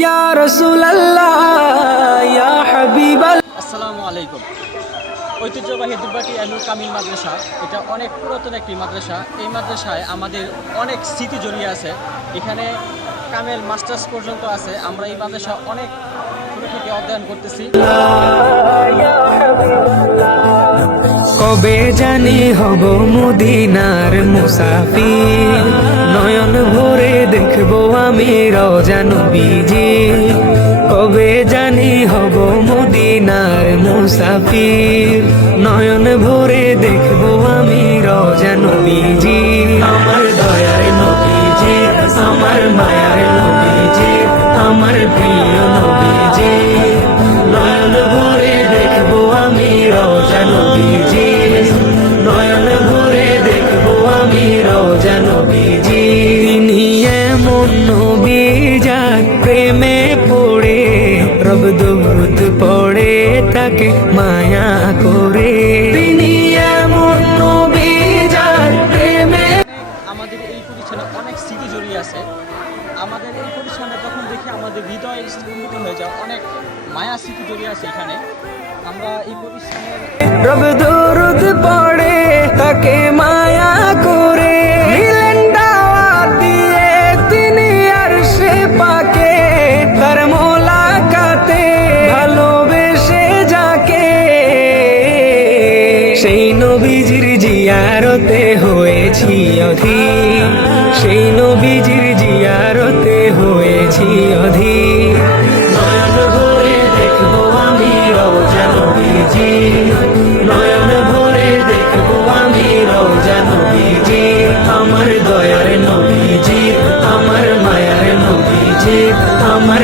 ইয়া রাসূলুল্লাহ ইয়া হাবিবাল্লাহ। আসসালামু আলাইকুম। ঐতিহ্যবাহী দুর্বাটি আনুর কামিল মাদ্রাসা এটা অনেক পুরাতন একটি মাদ্রাসা। এই মাদ্রাসায় আমাদের অনেক স্মৃতি জড়িয়ে আছে। এখানে কামেল মাস্টার্স পর্যন্ত আছে। আমরা এই মাদ্রাসা অনেক ছোটো থেকে অধ্যয়ন করতেছি। কবে জানি হব মদিনার মুসাফির নয়ন ভরে আমি রজা নবীজি। কবে জানি হব মদিনার মুসাফির। নয়ন ভরে দেখব আমি রজা নবীজি। আমার দয়ার নবীজি, আমার মায়ার নবীজি, আমার এমন নবী প্রেমে পড়ে রব দুধ পড়ে তাকে মায়া করে। আমাদের এই প্রতিষ্ঠানে অনেক স্মৃতি জড়িয়ে আছে। আমাদের এই প্রতিষ্ঠানে যখন দেখি আমাদের হৃদয় স্পন্দিত হয়ে যায় অনেক মায়া স্মৃতি জড়িয়ে আছে এখানে। আমরা এই প্রতিষ্ঠানের সেই নবীজির জিয়ারতে হয়েছি অধীর। সেই নবীজির জিয়ারতে হয়েছি অধীর। নয়ন ভরে দেখব আমি রোজা নবীজি নয়ন ভরে দেখব আমি রোজা নবীজি আমার দয়ার নবীজি আমার মায়ার নবীজি আমার